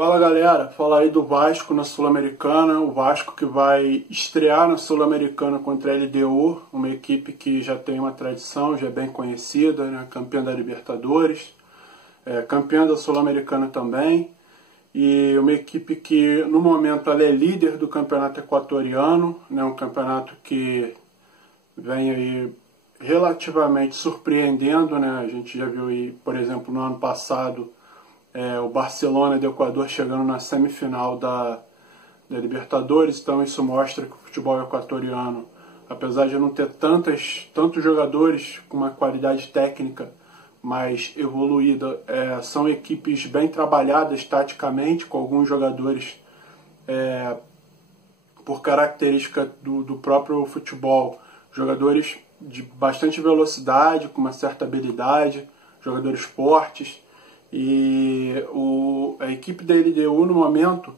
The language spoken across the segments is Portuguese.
Fala galera, fala aí do Vasco na Sul-Americana, o Vasco que vai estrear na Sul-Americana contra a LDU, uma equipe que já tem uma tradição, já é bem conhecida, né? Campeã da Libertadores, campeã da Sul-Americana também, e uma equipe que no momento ela é líder do campeonato equatoriano, né? Um campeonato que vem aí relativamente surpreendendo, né? A gente já viu aí, por exemplo, no ano passado, o Barcelona do Equador chegando na semifinal da Libertadores, então isso mostra que o futebol equatoriano, apesar de não ter tantos jogadores com uma qualidade técnica mais evoluída, são equipes bem trabalhadas taticamente, com alguns jogadores por característica do próprio futebol, jogadores de bastante velocidade, com uma certa habilidade, jogadores fortes. E a equipe da LDU no momento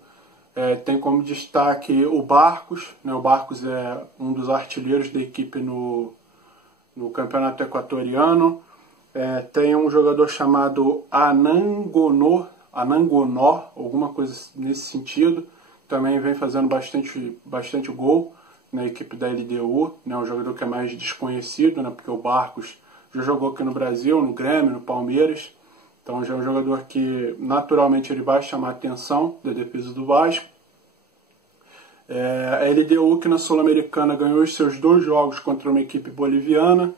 tem como destaque o Barcos, né? O Barcos é um dos artilheiros da equipe no campeonato equatoriano. Tem um jogador chamado Anangonó, alguma coisa nesse sentido, também vem fazendo bastante gol na equipe da LDU, né? Um jogador que é mais desconhecido, né? Porque o Barcos já jogou aqui no Brasil, no Grêmio, no Palmeiras. Então já é um jogador que naturalmente ele vai chamar a atenção da defesa do Vasco. A LDU que na Sul-Americana ganhou os seus 2 jogos contra uma equipe boliviana,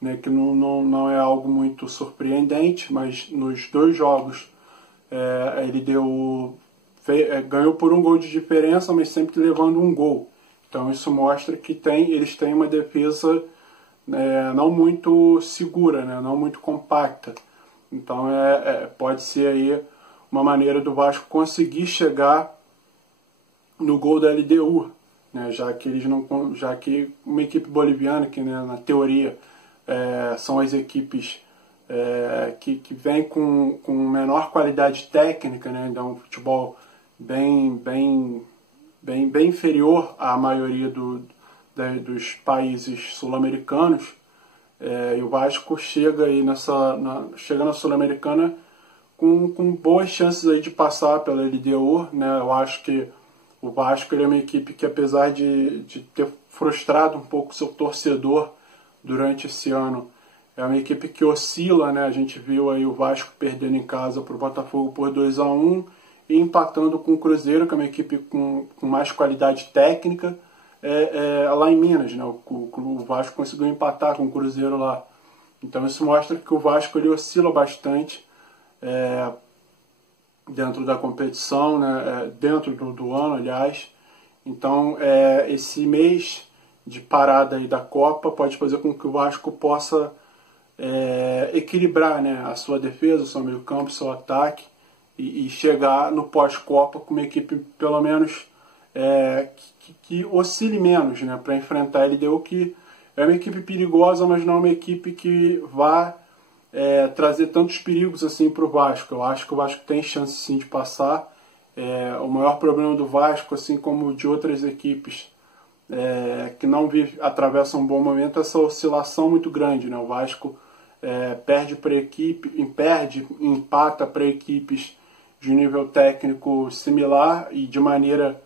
né, que não é algo muito surpreendente, mas nos 2 jogos a LDU ganhou por 1 gol de diferença, mas sempre levando 1 gol. Então isso mostra que eles têm uma defesa não muito segura, né, não muito compacta. Então pode ser aí uma maneira do Vasco conseguir chegar no gol da LDU, né? Já que uma equipe boliviana, que, né, na teoria são as equipes que vêm com menor qualidade técnica, né? Então um futebol bem inferior à maioria dos países sul-americanos. E o Vasco chega aí chega na Sul-Americana com boas chances aí de passar pela LDU, né? Eu acho que o Vasco ele é uma equipe que, apesar de ter frustrado um pouco seu torcedor durante esse ano, é uma equipe que oscila, né? A gente viu aí o Vasco perdendo em casa para o Botafogo por 2-1 e empatando com o Cruzeiro, que é uma equipe com mais qualidade técnica, lá em Minas, né? O Vasco conseguiu empatar com o Cruzeiro lá. Então isso mostra que o Vasco ele oscila bastante dentro da competição, né? Dentro do ano, aliás. Então esse mês de parada aí da Copa pode fazer com que o Vasco possa equilibrar, né, a sua defesa, o seu meio campo, o seu ataque e chegar no pós-Copa com uma equipe pelo menos que oscile menos, né, para enfrentar a LDU, que é uma equipe perigosa, mas não é uma equipe que vá trazer tantos perigos assim para o Vasco. Eu acho que o Vasco tem chance sim de passar. O maior problema do Vasco, assim como de outras equipes que não atravessam um bom momento, é essa oscilação muito grande, né? O Vasco empata para equipes de nível técnico similar e de maneira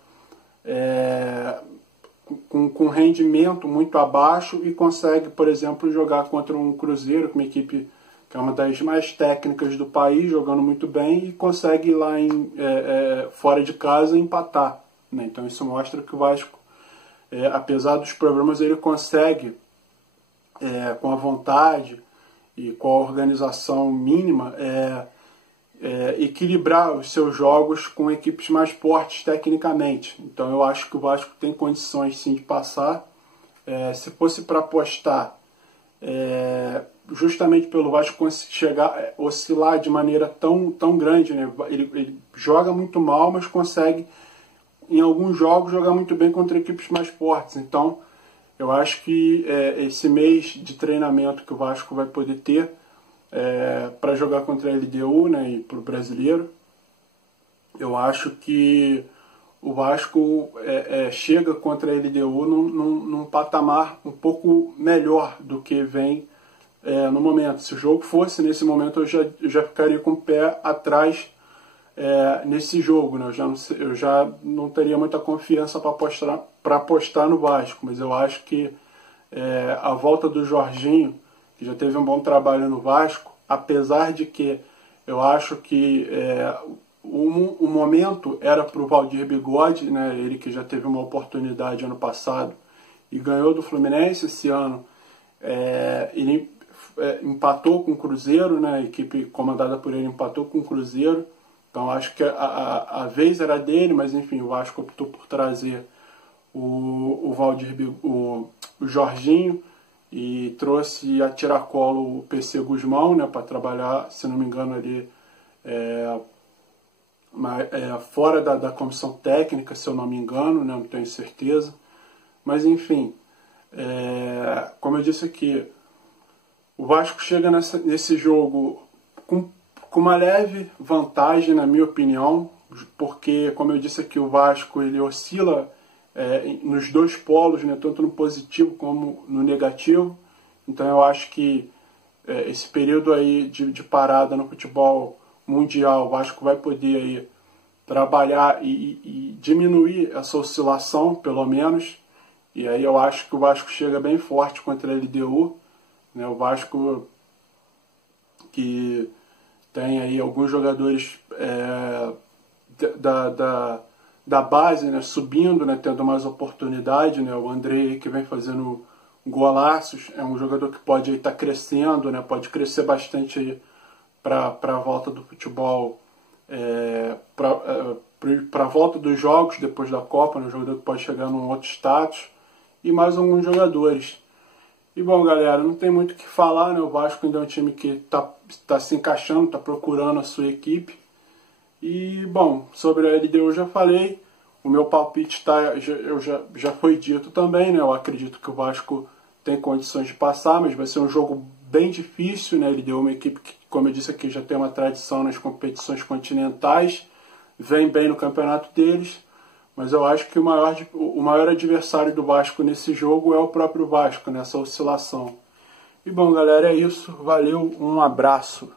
com rendimento muito abaixo, e consegue, por exemplo, jogar contra um Cruzeiro, uma equipe que é uma das mais técnicas do país, jogando muito bem, e consegue ir lá fora de casa empatar, né? Então isso mostra que o Vasco, apesar dos problemas, ele consegue, com a vontade e com a organização mínima, equilibrar os seus jogos com equipes mais fortes tecnicamente. Então eu acho que o Vasco tem condições sim de passar. Se fosse para apostar, justamente pelo Vasco oscilar de maneira tão grande, né? Ele joga muito mal, mas consegue em alguns jogos jogar muito bem contra equipes mais fortes. Então eu acho que esse mês de treinamento que o Vasco vai poder ter para jogar contra a LDU, né, e para o Brasileiro, eu acho que o Vasco chega contra a LDU num patamar um pouco melhor do que vem no momento. Se o jogo fosse nesse momento, eu já ficaria com o pé atrás nesse jogo, né? Eu já não teria muita confiança para apostar no Vasco, mas eu acho que a volta do Jorginho, que já teve um bom trabalho no Vasco, apesar de que eu acho que o momento era para o Valdir Bigode, né? Ele que já teve uma oportunidade ano passado e ganhou do Fluminense esse ano. Ele empatou com o Cruzeiro, né? A equipe comandada por ele empatou com o Cruzeiro. Então acho que a vez era dele, mas enfim, o Vasco optou por trazer o Jorginho e trouxe a tiracolo o PC Guzmão, né, para trabalhar, se não me engano, ali fora da comissão técnica, se eu não me engano, né, não tenho certeza. Mas enfim, como eu disse aqui, o Vasco chega nesse jogo com uma leve vantagem, na minha opinião, porque, como eu disse aqui, o Vasco ele oscila nos dois polos, né, tanto no positivo como no negativo. Então eu acho que esse período aí de parada no futebol mundial, o Vasco vai poder aí trabalhar e diminuir essa oscilação, pelo menos. E aí eu acho que o Vasco chega bem forte contra a LDU, né, o Vasco que tem aí alguns jogadores da base, né, subindo, né, tendo mais oportunidade, né, o Andrei que vem fazendo golaços, é um jogador que pode estar crescendo, né, pode crescer bastante para a volta do futebol, para a volta dos jogos depois da Copa, né, um jogador que pode chegar num outro status, e mais alguns jogadores. E bom, galera, não tem muito o que falar, né? O Vasco ainda é um time que tá se encaixando, está procurando a sua equipe. E bom, sobre a LDU eu já falei, o meu palpite já foi dito também, né? Eu acredito que o Vasco tem condições de passar, mas vai ser um jogo bem difícil, né? A LDU é uma equipe que, como eu disse aqui, já tem uma tradição nas competições continentais, vem bem no campeonato deles. Mas eu acho que o maior adversário do Vasco nesse jogo é o próprio Vasco, nessa oscilação. E bom, galera, é isso. Valeu, um abraço.